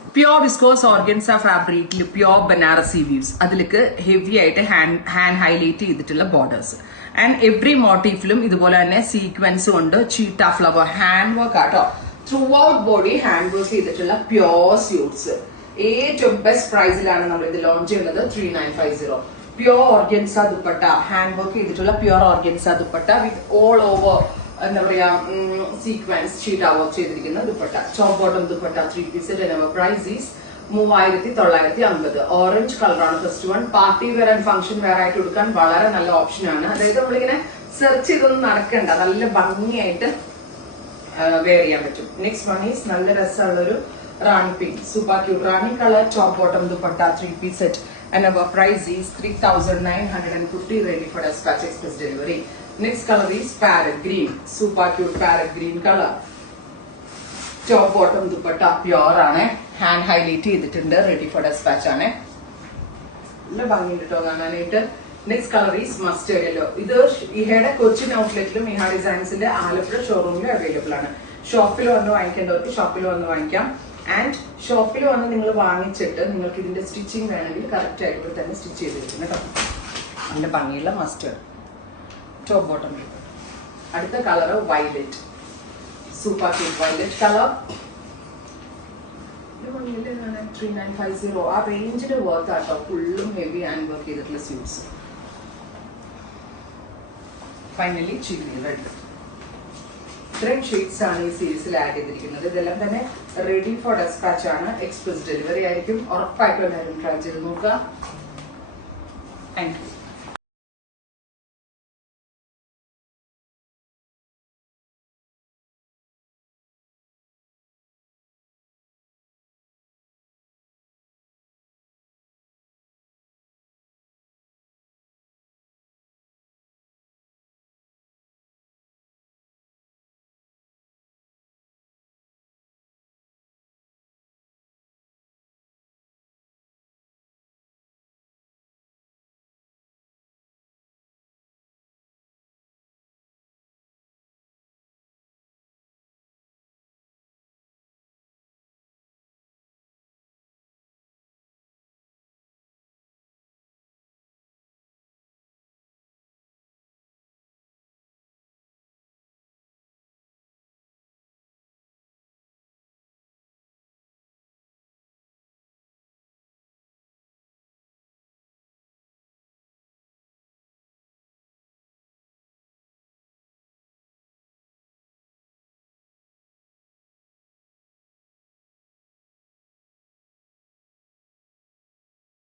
Pure viscose organza ഫാബ്രിക്കിൽ pure Banarasi weaves അതിലേക്ക് heavy ആയിട്ട് ഹാൻഡ് ഹൈലൈറ്റ് ചെയ്തിട്ടുള്ള ബോർഡേഴ്സ് ആൻഡ് എവറി മോട്ടീഫിലും ഇതുപോലെ തന്നെ സീക്വൻസും ഉണ്ട്. ചീറ്റ ഫ്ലവർ ഹാൻഡ് വർക്ക് ആട്ടോ. Throughout body hand work ചെയ്തിട്ടുള്ള പ്യോർ സ്യൂട്ട്സ്. ഏറ്റവും ബെസ്റ്റ് പ്രൈസിലാണ് നമ്മൾ ഇത് ലോഞ്ച് ചെയ്യുന്നത്. 3950. Pure organza dupatta hand work ചെയ്തിട്ടുള്ള pure organza dupatta with all over എന്താ പറയാ സീക്വൻസ് ഷീറ്റ് വർക്ക് ചെയ്തിരിക്കുന്ന dupatta. Top bottom dupatta 3 piece. Price is 3950. Orange കളറാണ് first one. Party wear and function wear ആയിട്ട് കൊടുക്കാൻ വളരെ നല്ല ഓപ്ഷനാണ്. അതായത് നമ്മളിങ്ങനെ സെർച്ച് ചെയ്തൊന്നും നടക്കണ്ട, നല്ല ഭംഗിയായിട്ട് വെയർ ചെയ്യാൻ പറ്റും. നെക്സ്റ്റ് വൺ ഈസ് നല്ല രസമുള്ളൊരു Rani pink, super cute Rani colour top bottom dupatta 3 piece set. And our price is 3950, ready for dispatch express delivery. Next color is parrot green, super cute parrot green color. Top bottom dupatta pure ആണ്, hand highlight ചെയ്തിട്ടുണ്ട്, ready for dispatch ആണ്. നല്ല ഭംഗിയുണ്ട് ട്ടോ കാണാനായിട്ട്. Next colour is mustard yellow. ഇത് ഇഹയുടെ കൊച്ചിൻ ഔട്ട്ലെറ്റിലും ഇഹ ഡിസൈൻസിന്റെ Alappuzha ഷോറൂമിലും available ആണ്. ഷോപ്പിൽ വന്ന് വാങ്ങിക്കേണ്ടവർക്ക് ഷോപ്പിൽ വന്ന് വാങ്ങിക്കാം. ആൻഡ് ഷോപ്പിൽ വന്ന് നിങ്ങൾ വാങ്ങിച്ചിട്ട് നിങ്ങൾക്ക് ഇതിന്റെ സ്റ്റിച്ചിങ് വേണമെങ്കിൽ കറക്റ്റ് ആയിട്ട് തന്നെ സ്റ്റിച്ച് ചെയ്തിരിക്കും കേട്ടോ. നല്ല ഭംഗിയുള്ള മസ്റ്റേർഡ് ടോപ്പ് ബോട്ടം. അടുത്ത colour violet, super cute violet colour. 3950 ആ റേഞ്ചിന്റെ വർക്ക് ആട്ടോ. ഫുള്ളും ഹെവി ഹാൻഡ് വർക്ക് ചെയ്തിട്ടുള്ള സ്യൂട്ട്സ്. Finally chilli red. ഇത്രയും ഷെയ്ഡ്സ് ആണ് ഈ സീരീസിൽ ആഡ് ചെയ്തിരിക്കുന്നത്. ഇതെല്ലാം തന്നെ റെഡി ഫോർ ഡെസ്പാച്ച് ആണ്. എക്സ്പ്രസ് ഡെലിവറി ആയിരിക്കും. ഉറപ്പായിട്ടും എല്ലാവരും ട്രൈ ചെയ്ത് നോക്കുക. Thank you.